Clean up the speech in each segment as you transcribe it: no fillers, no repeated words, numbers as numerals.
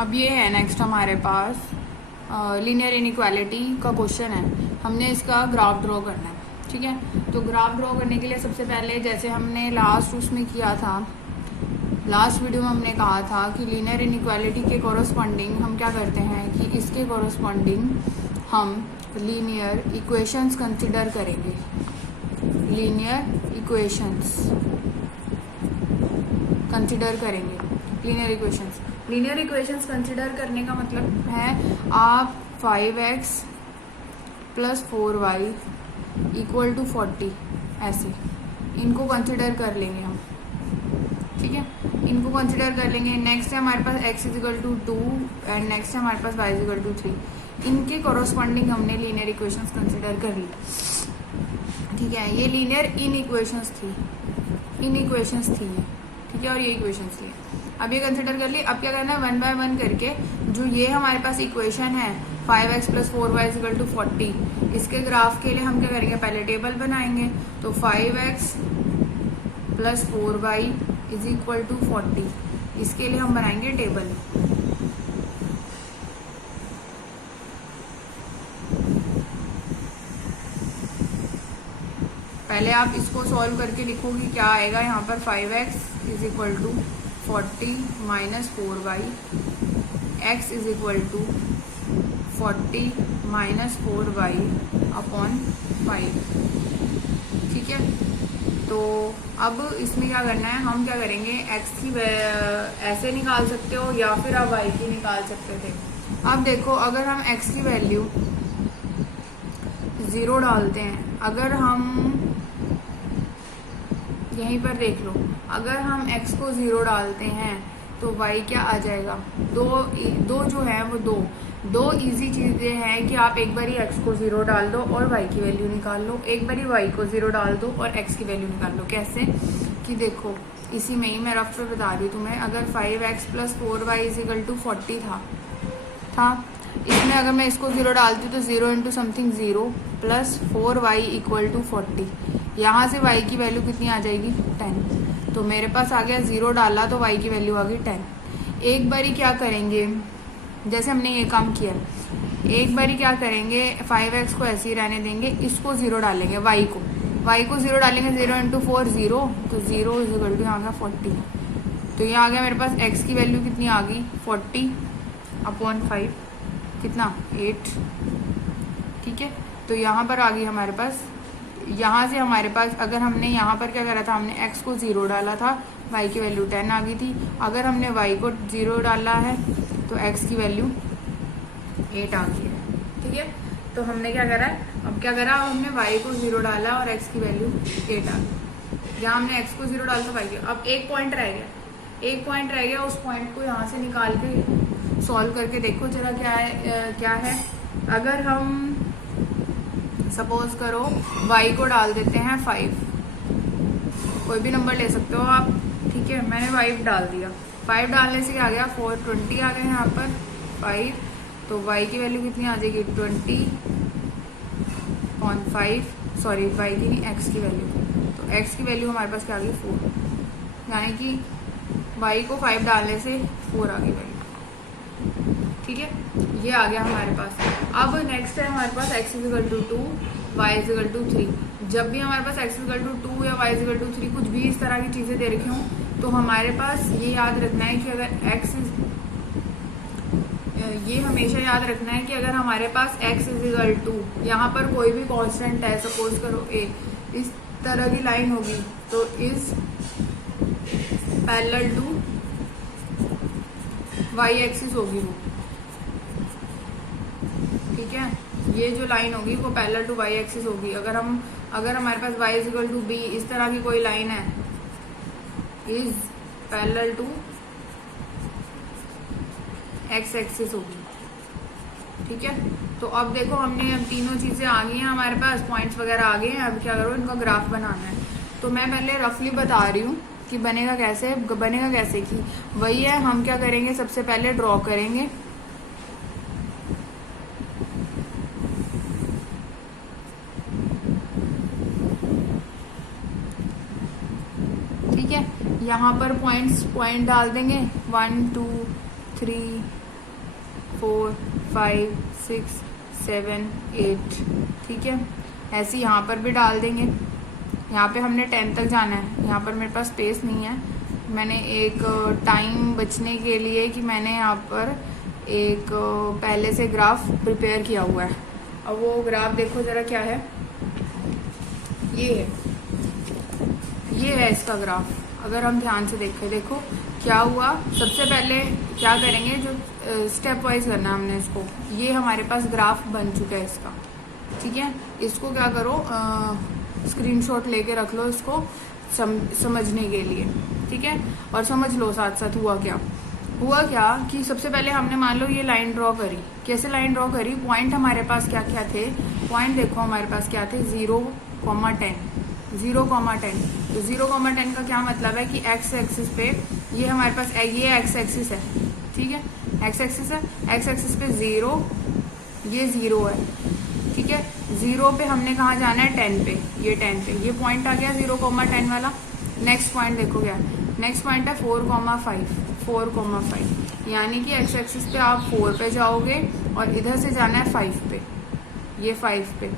अब ये है नेक्स्ट हमारे पास लीनियर इनइक्वालिटी का क्वेश्चन है। हमने इसका ग्राफ ड्रॉ करना है, ठीक है। तो ग्राफ ड्रॉ करने के लिए सबसे पहले जैसे हमने लास्ट उसमें किया था, लास्ट वीडियो में हमने कहा था कि लीनियर इनइक्वालिटी के कॉरस्पॉन्डिंग हम क्या करते हैं कि इसके कॉरस्पॉन्डिंग हम लीनियर इक्वेशंस कंसिडर करेंगे। लीनियर इक्वेशंस कंसिडर करेंगे। लीनियर इक्वेशंस कंसिडर करने का मतलब है आप 5x plus 4y equal to 40 ऐसे इनको कंसिडर कर लेंगे हम, ठीक है। इनको कंसिडर कर लेंगे। नेक्स्ट है हमारे पास x is equal to 2 and next है हमारे पास y इजिकल टू 3। इनके कॉरस्पॉन्डिंग हमने लीनियर इक्वेशंस कंसिडर कर ली, ठीक है। ये लीनियर इनइक्वेशंस थी, ठीक है, और ये इक्वेशंस थी। अब ये कंसिडर कर ली। अब क्या करना है, 1 बाय 1 करके जो ये हमारे पास इक्वेशन है 5x plus 4y equal to 40, इसके ग्राफ के लिए हम क्या करेंगे, पहले टेबल बनाएंगे। तो 5x plus 4y is equal to 40, इसके लिए हम बनाएंगे टेबल। पहले आप इसको सॉल्व करके लिखोगे क्या आएगा यहाँ पर, 5x is equal to 40 minus 4y, x is equal to 40 minus 4y upon 5, ठीक है। तो अब इसमें क्या करना है, हम क्या करेंगे, x की ऐसे निकाल सकते हो या फिर आप y की निकाल सकते थे। अब देखो अगर हम x की वैल्यू 0 डालते हैं, अगर हम यहीं पर देख लो, अगर हम x को 0 डालते हैं तो y क्या आ जाएगा, दो जो है वो दो इजी चीजें हैं कि आप एक बारी x को 0 डाल दो और y की वैल्यू निकाल लो, एक बारी y को 0 डाल दो और x की वैल्यू निकाल लो। कैसे कि देखो इसी में ही मैं रफ पे बता रही हूँ तुम्हें। अगर 5x plus 4y is equal to 40 था, इसमें अगर मैं इसको 0 डालती हूँ तो 0 into something 0 plus 4y equal to 40, यहाँ से y की वैल्यू कितनी आ जाएगी, 10। तो मेरे पास आ गया 0 डाला तो y की वैल्यू आ गई 10। एक बारी क्या करेंगे, जैसे हमने ये काम किया, एक बारी क्या करेंगे, 5x को ऐसे ही रहने देंगे, इसको 0 डालेंगे, y को 0 डालेंगे, 0 इंटू 4 0, तो 0 इज इक्वल टू यहाँ आ गया 40। तो ये आ गया मेरे पास x की वैल्यू कितनी आ गई, 40 अपॉन 5, कितना 8, ठीक है। तो यहाँ पर आ गई हमारे पास, यहाँ से हमारे पास अगर हमने यहाँ पर क्या करा था, हमने x को 0 डाला था, y की वैल्यू 10 आ गई थी। अगर हमने y को 0 डाला है तो x की वैल्यू 8 आ गई है, ठीक है। तो हमने क्या करा है, अब क्या करा, हमने y को 0 डाला और x की वैल्यू 8 आ गई। यहाँ हमने x को 0 डाला तो y की, अब एक पॉइंट रह गया, उस पॉइंट को यहाँ से निकाल के सॉल्व करके देखो जरा क्या है। अगर हम सपोज करो y को डाल देते हैं 5, कोई भी नंबर ले सकते हो आप, ठीक है। मैंने 5 डाल दिया, 5 डालने से क्या आ गया, 420 आ गए यहाँ पर 5। तो y की वैल्यू कितनी आ जाएगी, 20/5, सॉरी y की नहीं, x की वैल्यू। तो x की वैल्यू हमारे पास क्या आ गई, 4, यानी कि y को 5 डालने से 4 आ गई वैल्यू, ठीक है। ये आ गया हमारे पास। अब नेक्स्ट है हमारे पास x is equal to 2, y is equal to 3। जब भी हमारे पास x इजिकल टू 2 या y इजिकल टू 3 कुछ भी इस तरह की चीज़ें दे रखी हूँ, तो हमारे पास ये याद रखना है कि अगर ये हमेशा याद रखना है कि अगर हमारे पास x इजिकल टू, यहाँ पर कोई भी कॉन्स्टेंट है, सपोज करो a, इस तरह की लाइन होगी तो is parallel to y axis होगी वो, ठीक है। ये जो लाइन होगी वो पैरेलल टू y एक्सिस होगी। अगर हमारे पास y is equal to b, इस तरह की कोई लाइन है, is parallel to x axis होगी, ठीक है। तो अब देखो हमने अब तीनों चीजें आ गई हैं हमारे पास, पॉइंट्स वगैरह आ गए हैं। अब क्या करो, इनका ग्राफ बनाना है। तो मैं पहले रफली बता रही हूँ कि बनेगा कैसे कि वही है, हम क्या करेंगे, सबसे पहले ड्रॉ करेंगे, ठीक है। यहाँ पर पॉइंट डाल देंगे 1 2 3 4 5 6 7 8। ठीक है, ऐसे यहाँ पर भी डाल देंगे। यहाँ पे हमने 10 तक जाना है, यहाँ पर मेरे पास स्पेस नहीं है। मैंने एक टाइम बचने के लिए कि मैंने यहाँ पर एक पहले से ग्राफ प्रिपेयर किया हुआ है। अब वो ग्राफ देखो ज़रा क्या है, ये है इसका ग्राफ। अगर हम ध्यान से देखें, देखो क्या हुआ। सबसे पहले क्या करेंगे, जो स्टेप वाइज करना है हमने इसको। ये हमारे पास ग्राफ बन चुका है इसका। ठीक है, इसको क्या करो, स्क्रीनशॉट लेके रख लो इसको समझने के लिए। ठीक है, और समझ लो साथ साथ हुआ क्या कि सबसे पहले हमने मान लो ये लाइन ड्रॉ करी। कैसे लाइन ड्रॉ करी, पॉइंट हमारे पास क्या क्या थे, पॉइंट देखो हमारे पास क्या थे, 0,10। 0,10 तो 0,10 का क्या मतलब है कि एक्स एक्सिस पे ये हमारे पास ये एक्स एक्सिस है। ठीक है, एक्स एक्सिस है, एक्स एक्सिस पे 0, ये 0 है। ठीक है, 0 पे हमने कहाँ जाना है, 10 पे, ये 10 पे ये पॉइंट आ गया 0,10 वाला। नेक्स्ट पॉइंट देखो क्या, नेक्स्ट पॉइंट है 4,5, यानी कि एक्स एक्सिस पे आप 4 पे जाओगे और इधर से जाना है 5 पे, ये 5 पे।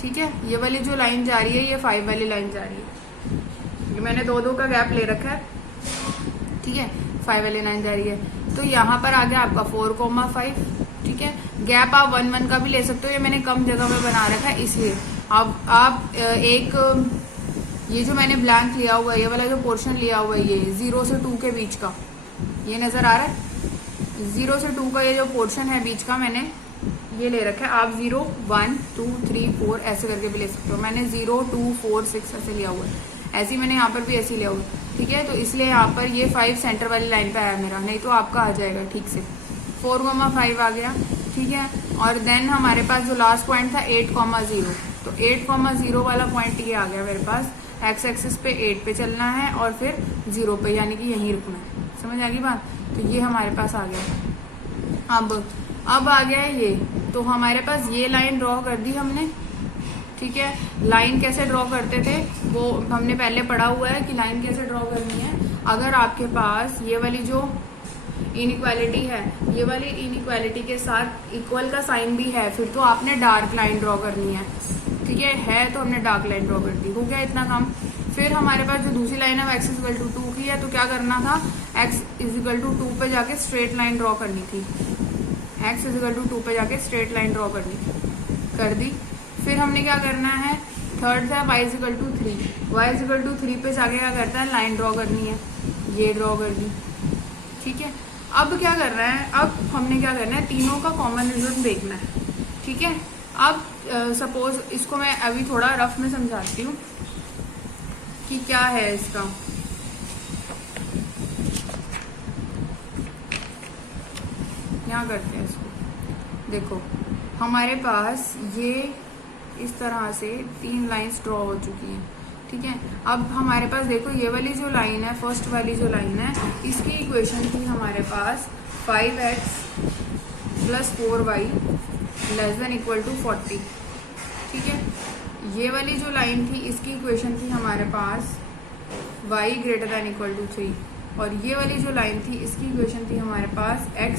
ठीक है, ये वाली जो लाइन जा रही है ये 5 वाली लाइन जा रही है। ये मैंने 2-2 का गैप ले रखा है। ठीक है, 5 वाली लाइन जा रही है। तो यहाँ पर आ गया आपका 4,5। ठीक है, गैप आप 1-1 का भी ले सकते हो, ये मैंने कम जगह में बना रखा है इसलिए। अब आप एक ये जो मैंने ब्लैंक लिया हुआ है, ये वाला जो पोर्शन लिया हुआ है, ये 0 से 2 के बीच का, ये नज़र आ रहा है। 0 से 2 का ये जो पोर्शन है बीच का, मैंने ये ले रखा है। आप 0 1 2 3 4 ऐसे करके भी ले सकते हो। मैंने 0 2 4 6 ऐसे लिया हुआ है, ऐसे ही मैंने यहाँ पर भी ऐसे लिया हुआ है। ठीक है, तो इसलिए यहाँ पर ये 5 सेंटर वाली लाइन पे आया मेरा, नहीं तो आपका आ जाएगा ठीक से। 4,5 आ गया। ठीक है, और देन हमारे पास जो लास्ट पॉइंट था 8,0, तो 8,0 वाला पॉइंट ये आ गया मेरे पास। एक्स एक्सिस पे 8 पे चलना है और फिर 0 पे, यानी कि यहीं रुकना है। समझ आ गई बात, तो ये हमारे पास आ गया। अब आ गया है ये, तो हमारे पास ये लाइन ड्रॉ कर दी हमने। ठीक है, लाइन कैसे ड्रॉ करते थे वो हमने पहले पढ़ा हुआ है कि लाइन कैसे ड्रॉ करनी है। अगर आपके पास ये वाली जो इनइक्वालिटी है, ये वाली इनइक्वालिटी के साथ इक्वल का साइन भी है, फिर तो आपने डार्क लाइन ड्रॉ करनी है। ठीक है तो हमने डार्क लाइन ड्रॉ कर दी, हो गया इतना काम। फिर हमारे पास जो दूसरी लाइन है वो x = 2 की है, तो क्या करना था, x = 2 पे जाके स्ट्रेट लाइन ड्रॉ करनी थी। x = 2 पे जाके स्ट्रेट लाइन ड्रॉ करनी थी, कर दी। फिर हमने क्या करना है, थर्ड था y = 3, y = 3 पे जाके क्या करता है, लाइन ड्रॉ करनी है, ये ड्रॉ कर दी। ठीक है, अब क्या करना है, अब हमने क्या करना है, तीनों का कॉमन रिजल्ट देखना है। ठीक है, अब सपोज इसको मैं अभी थोड़ा रफ में समझाती हूँ कि क्या है इसका। यहाँ करते हैं इसको, देखो हमारे पास ये इस तरह से 3 लाइंस ड्रॉ हो चुकी हैं। ठीक है, अब हमारे पास देखो ये वाली जो लाइन है, फर्स्ट वाली जो लाइन है, इसकी इक्वेशन थी हमारे पास 5x + 4y ≤ 40। ठीक है, ये वाली जो लाइन थी इसकी इक्वेशन थी हमारे पास y ≥ 3, और ये वाली जो लाइन थी इसकी इक्वेशन थी हमारे पास x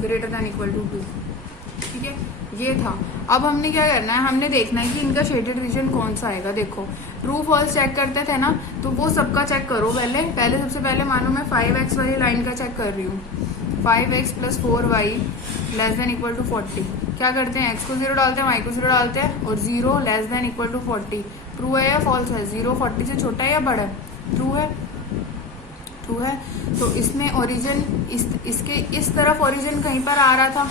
≥ 2। ठीक है, ये था। अब हमने क्या करना है, हमने देखना है कि इनका शेडेड रीजन कौन सा आएगा। देखो ट्रू फॉल्स चेक करते थे ना, तो वो सबका चेक करो पहले सबसे पहले मानो मैं 5x वाली लाइन का चेक कर रही हूँ। 5x + 4y ≤ 40। क्या करते हैं, x को 0 डालते हैं, y को 0 डालते हैं, और 0 ≤ 40 ट्रू है या फॉल्स है, 0 40 से छोटा है या बड़ा है, ट्रू है, ट्रू है। तो इसमें ओरिजिन इसके इस तरफ ओरिजिन कहीं पर आ रहा था,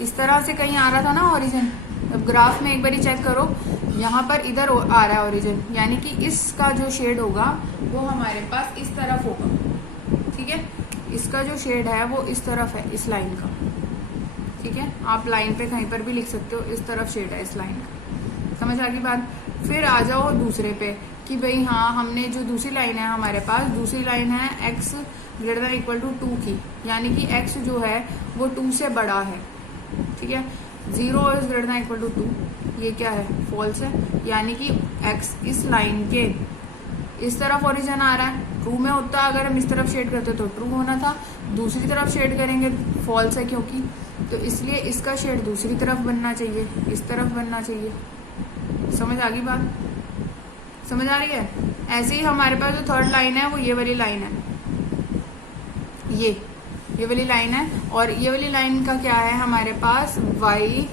इस तरह से कहीं आ रहा था ना ओरिजिन। अब ग्राफ में एक बार चेक करो, यहाँ पर इधर आ रहा है ओरिजिन, यानी कि इसका जो शेड होगा वो हमारे पास इस तरफ होगा। ठीक है, इसका जो शेड है वो इस तरफ है, इस लाइन का। ठीक है, आप लाइन पे कहीं पर भी लिख सकते हो, इस तरफ शेड है इस लाइन का। समझ आ गई बात। फिर आ जाओ दूसरे पे कि भाई हाँ, हमने जो दूसरी लाइन है हमारे पास, दूसरी लाइन है x > 2 की, यानी कि x जो है वो 2 से बड़ा है। ठीक है, 0 > 2, ये क्या है, फॉल्स है, यानी कि x इस लाइन के इस तरफ ओरिजिन आ रहा है। ट्रू में होता, अगर हम इस तरफ शेड करते तो ट्रू होना था, दूसरी तरफ शेड करेंगे, फॉल्स है क्योंकि, तो इसलिए इसका शेड दूसरी तरफ बनना चाहिए, इस तरफ बनना चाहिए। समझ आ गई बात? समझ आ रही है? ऐसे ही हमारे पास जो थर्ड लाइन है वो ये वाली लाइन है, ये वाली लाइन है, और ये वाली लाइन का क्या है हमारे पास, y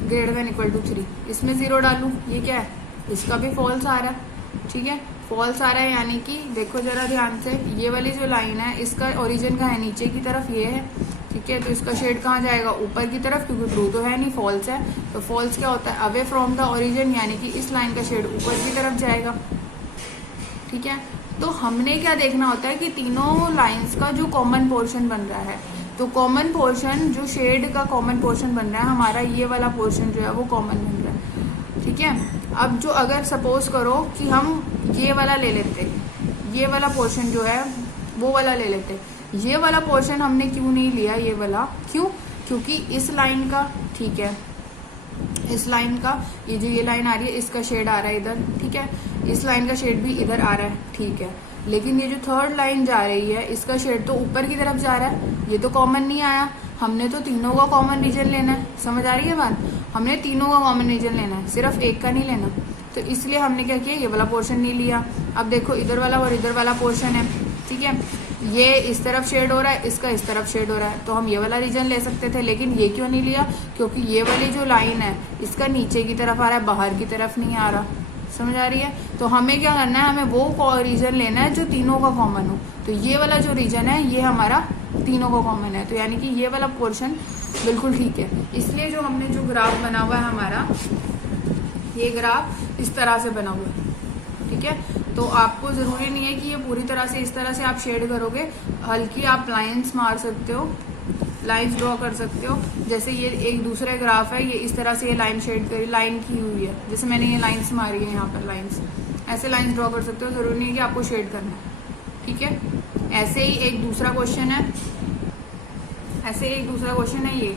greater than equal to 3। इसमें 0 डालूं, ये क्या है, इसका भी फॉल्स आ रहा है। ठीक है, फॉल्स आ रहा है, यानी कि देखो जरा ध्यान से, ये वाली जो लाइन है इसका ओरिजिन का है नीचे की तरफ, ये है। ठीक है, तो इसका शेड कहाँ जाएगा, ऊपर की तरफ, क्योंकि ट्रू तो है नहीं, फॉल्स है। तो फॉल्स क्या होता है, अवे फ्रॉम द ओरिजिन, यानी कि इस लाइन का शेड ऊपर की तरफ जाएगा। ठीक है, तो हमने क्या देखना होता है कि तीनों लाइंस का जो कॉमन पोर्शन बन रहा है, तो कॉमन पोर्शन, जो शेड का कॉमन पोर्शन बन रहा है हमारा, ये वाला पोर्शन जो है वो कॉमन बन रहा है। ठीक है, अब जो अगर सपोज करो कि हम ये वाला ले लेते, ये वाला पोर्शन जो है वो वाला ले लेते, ये वाला पोर्शन हमने क्यों नहीं लिया, ये वाला क्यों, क्योंकि इस लाइन का, ठीक है, इस लाइन का, ये जो ये लाइन आ रही है इसका शेड आ रहा है इधर। ठीक है, इस लाइन का शेड भी इधर आ रहा है। ठीक है, लेकिन ये जो थर्ड लाइन जा रही है इसका शेड तो ऊपर की तरफ जा रहा है, ये तो कॉमन नहीं आया। हमने तो तीनों का कॉमन रीजन लेना है। समझ आ रही है बात? हमने तीनों का कॉमन रीजन लेना है, सिर्फ एक का नहीं लेना। तो इसलिए हमने क्या किया, ये वाला पोर्शन नहीं लिया। अब देखो इधर वाला और इधर वाला पोर्शन है। ठीक है, ये इस तरफ शेड हो रहा है, इसका इस तरफ शेड हो रहा है, तो हम ये वाला रीजन ले सकते थे, लेकिन ये क्यों नहीं लिया, क्योंकि ये वाली जो लाइन है इसका नीचे की तरफ आ रहा है, बाहर की तरफ नहीं आ रहा। समझ आ रही है? तो हमें क्या करना है, हमें वो रीजन लेना है जो तीनों का कॉमन हो। तो ये वाला जो रीजन है ये हमारा तीनों का कॉमन है, तो यानी कि ये वाला पोर्शन बिल्कुल ठीक है। इसलिए जो हमने जो ग्राफ बना हुआ है हमारा, ये ग्राफ इस तरह से बना हुआ है। ठीक है, तो आपको जरूरी नहीं है कि ये पूरी तरह से इस तरह से आप शेड करोगे, हल्की आप लाइंस मार सकते हो, लाइंस ड्रॉ कर सकते हो। जैसे ये एक दूसरा ग्राफ है, ये इस तरह से ये लाइन शेड करी, लाइन की हुई है, जैसे मैंने ये लाइंस मारी है यहाँ पर, लाइंस ऐसे लाइंस ड्रॉ कर सकते हो, जरूरी नहीं है कि आपको शेड करना है। ठीक है, ऐसे ही एक दूसरा क्वेश्चन है, ऐसे एक दूसरा क्वेश्चन है ये।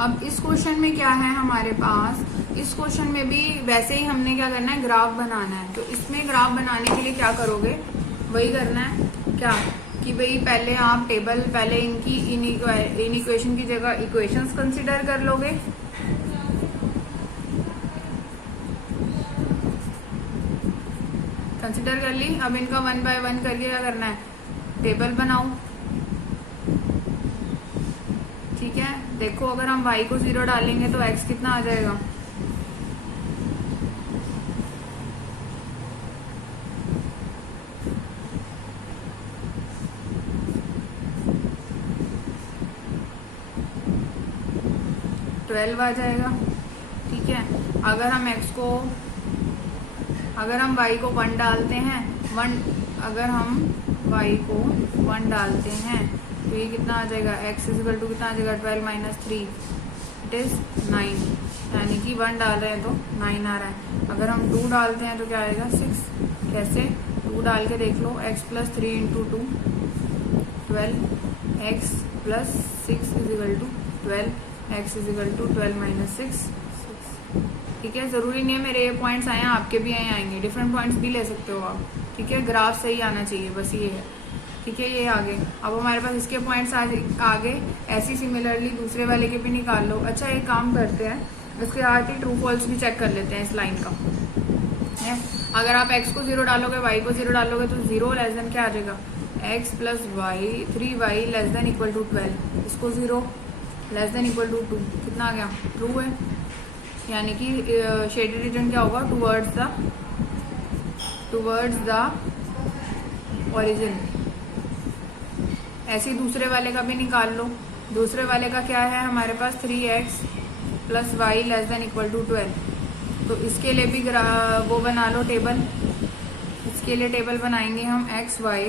अब इस क्वेश्चन में क्या है हमारे पास, इस क्वेश्चन में भी वैसे ही हमने क्या करना है, ग्राफ बनाना है। तो इसमें ग्राफ बनाने के लिए क्या करोगे, वही करना है क्या, कि भाई पहले आप टेबल, पहले इनकी इन इक्वेशन की जगह इक्वेशंस कंसिडर कर लोगे। कंसिडर कर ली, अब इनका 1 बाय 1 करके क्या करना है, टेबल बनाओ। ठीक है, देखो अगर हम y को 0 डालेंगे तो x कितना आ जाएगा, ट्वेल्व आ जाएगा। ठीक है, अगर हम x को, अगर हम y को 1 डालते हैं, 1, अगर हम y को 1 डालते हैं तो ये कितना आ जाएगा, x इक्वल टू कितना आ जाएगा, 12 माइनस 3 इट इज 9, यानी कि 1 डाल रहे हैं तो 9 आ रहा है। अगर हम 2 डालते हैं तो क्या आएगा, 6। कैसे, 2 डाल के देख लो, x plus 3 into 2 12, x plus 6 is equal to 12, x is equal to 12 minus 6। ठीक है, जरूरी नहीं है मेरे ये पॉइंट्स आए हैं आपके भी यहीं आएंगे, डिफरेंट पॉइंट्स भी ले सकते हो आप। ठीक है, ग्राफ सही आना चाहिए, बस ये है। ठीक है, ये आगे, अब हमारे पास इसके पॉइंट्स आगे, ऐसी सिमिलरली दूसरे वाले के भी निकाल लो। अच्छा, एक काम करते हैं, इसके साथ ही ट्रू फॉल्स भी चेक कर लेते हैं इस लाइन का। है, अगर आप x को 0 डालोगे, y को 0 डालोगे तो 0 लेस देन क्या आ जाएगा, x plus y, 3y less than equal to 12, इसको 0 लेस देन इक्वल टू 2 कितना आ गया, ट्रू है, यानी कि शेडेड रीजन क्या होगा, टूवर्ड्स द ओरिजिन। ऐसे ही दूसरे वाले का भी निकाल लो। दूसरे वाले का क्या है हमारे पास, 3x plus y less than equal to 12, तो इसके लिए भी वो बना लो टेबल। इसके लिए टेबल बनाएंगे हम x y,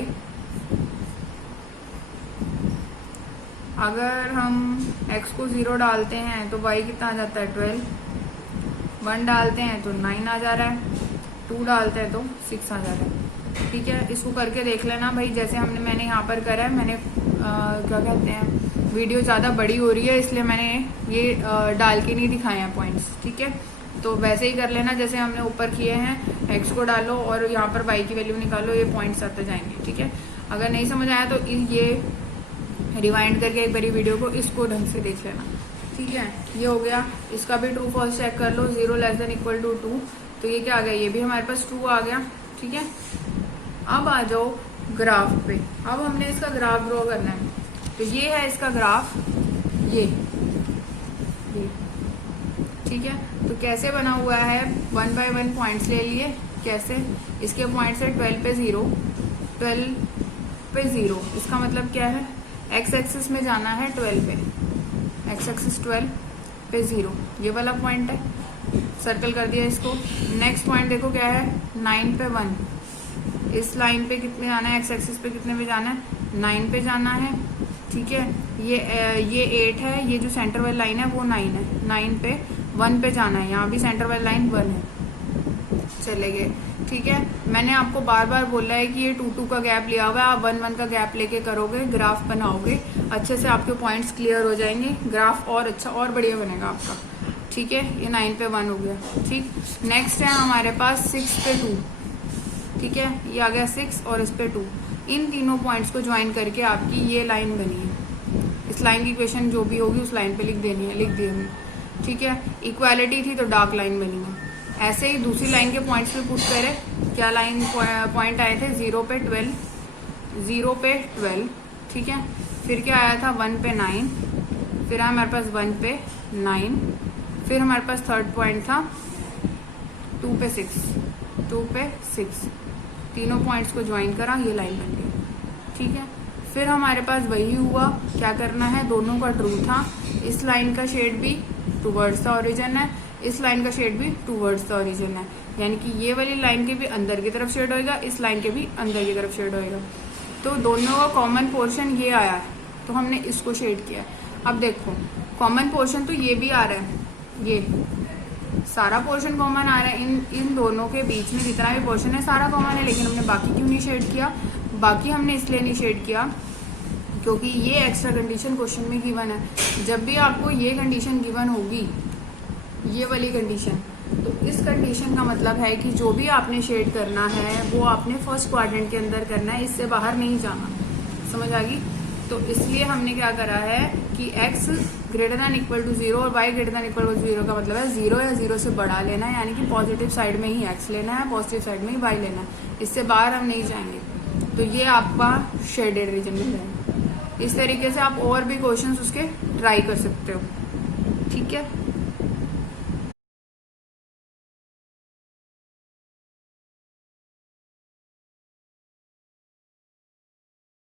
अगर हम x को 0 डालते हैं तो y कितना आ जाता है, 12, 1 डालते हैं तो 9 आ जा रहा है, 2 डालते हैं तो 6 आ जा रहा है। ठीक है, इसको करके देख लेना भाई, जैसे मैंने यहाँ पर करा है। मैंने क्या कहते हैं, वीडियो ज़्यादा बड़ी हो रही है इसलिए मैंने ये डाल के नहीं दिखाए हैं पॉइंट्स। ठीक है, तो वैसे ही कर लेना जैसे हमने ऊपर किए हैं, x को डालो और यहाँ पर y की वैल्यू निकालो, ये पॉइंट्स आते जाएंगे। ठीक है, अगर नहीं समझ आया तो ये रिवाइंड करके एक बारी वीडियो को इसको ढंग से देख लेना, ठीक है। ये हो गया, इसका भी ट्रू फॉल्स चेक कर लो, 0 लेस देन इक्वल टू 2, तो ये क्या आ गया, ये भी हमारे पास ट्रू आ गया, ठीक है। अब आ जाओ ग्राफ पे, अब हमने इसका ग्राफ ड्रॉ करना है। तो ये है इसका ग्राफ, ये ठीक है। तो कैसे बना हुआ है, 1 बाय 1 पॉइंट्स ले लिए, कैसे, इसके पॉइंट्स है 12 पे 0, 12 पे 0, इसका मतलब क्या है, एक्स एक्सिस में जाना है 12 पे, एक्स एक्सिस 12 पे 0, ये वाला पॉइंट है, सर्कल कर दिया इसको। नेक्स्ट पॉइंट देखो क्या है, 9 पे 1, इस लाइन पे कितने जाना है, एक्स एक्सिस पे कितने पे जाना है, 9 पे जाना है, ठीक है। ये 8 है, ये जो सेंटर वाली लाइन है वो 9 है, 9 पे 1 पे जाना है, यहाँ भी सेंटर वाली लाइन 1 है, चले गए, ठीक है। मैंने आपको बार बार बोला है कि ये 2-2 का गैप लिया हुआ है, आप 1-1 का गैप लेके करोगे, ग्राफ बनाओगे, अच्छे से आपके पॉइंट्स क्लियर हो जाएंगे, ग्राफ और अच्छा और बढ़िया बनेगा आपका, ठीक है। ये 9 पे 1 हो गया, ठीक। नेक्स्ट है हमारे पास 6 पे 2, ठीक है, ये आ गया 6 और इस पे 2, इन तीनों पॉइंट्स को ज्वाइन करके आपकी ये लाइन बनी है। इस लाइन की इक्वेशन जो भी होगी उस लाइन पे लिख देनी है, लिख दी हमने, ठीक है। इक्वालिटी थी तो डार्क लाइन बनी है। ऐसे ही दूसरी लाइन के पॉइंट्स पे पुट करें, क्या लाइन पॉइंट आए थे, 0 पे 12, 0 पे 12, ठीक है। फिर क्या आया था, 1 पे 9, फिर आया हमारे पास 1 पे 9, फिर हमारे पास थर्ड पॉइंट था 2 पे 6, 2 पे 6, तीनों पॉइंट्स को ज्वाइन करा, ये लाइन बन गई, ठीक है। फिर हमारे पास वही हुआ, क्या करना है, दोनों का ट्रू था, इस लाइन का शेड भी टूवर्ड्स द ओरिजिन है, इस लाइन का शेड भी टूवर्ड्स द ओरिजिन है, यानी कि ये वाली लाइन के भी अंदर की तरफ शेड होएगा, इस लाइन के भी अंदर की तरफ शेड होएगा। तो दोनों का कॉमन पोर्शन ये आया है, तो हमने इसको शेड किया। अब देखो कॉमन पोर्शन तो ये भी आ रहा है, ये सारा पोर्शन कॉमन आ रहा है, इन दोनों के बीच में जितना भी पोर्शन है सारा कॉमन है, लेकिन हमने बाकी क्यों नहीं शेड किया, बाकी हमने इसलिए नहीं शेड किया क्योंकि ये एक्स्ट्रा कंडीशन क्वेश्चन में गिवन है। जब भी आपको ये कंडीशन गिवन होगी, ये वाली कंडीशन, तो इस कंडीशन का मतलब है कि जो भी आपने शेड करना है वो आपने फर्स्ट क्वाड्रेंट के अंदर करना है, इससे बाहर नहीं जाना, समझ आ गई। तो इसलिए हमने क्या करा है कि x greater than equal to 0 और y greater than equal to 0 का मतलब है 0 या 0 से बड़ा लेना है, यानी कि पॉजिटिव साइड में ही x लेना है, पॉजिटिव साइड में ही y लेना है, इससे बाहर हम नहीं जाएंगे। तो ये आपका शेडेड रीजन में है। इस तरीके से आप और भी क्वेश्चंस उसके ट्राई कर सकते हो, ठीक है।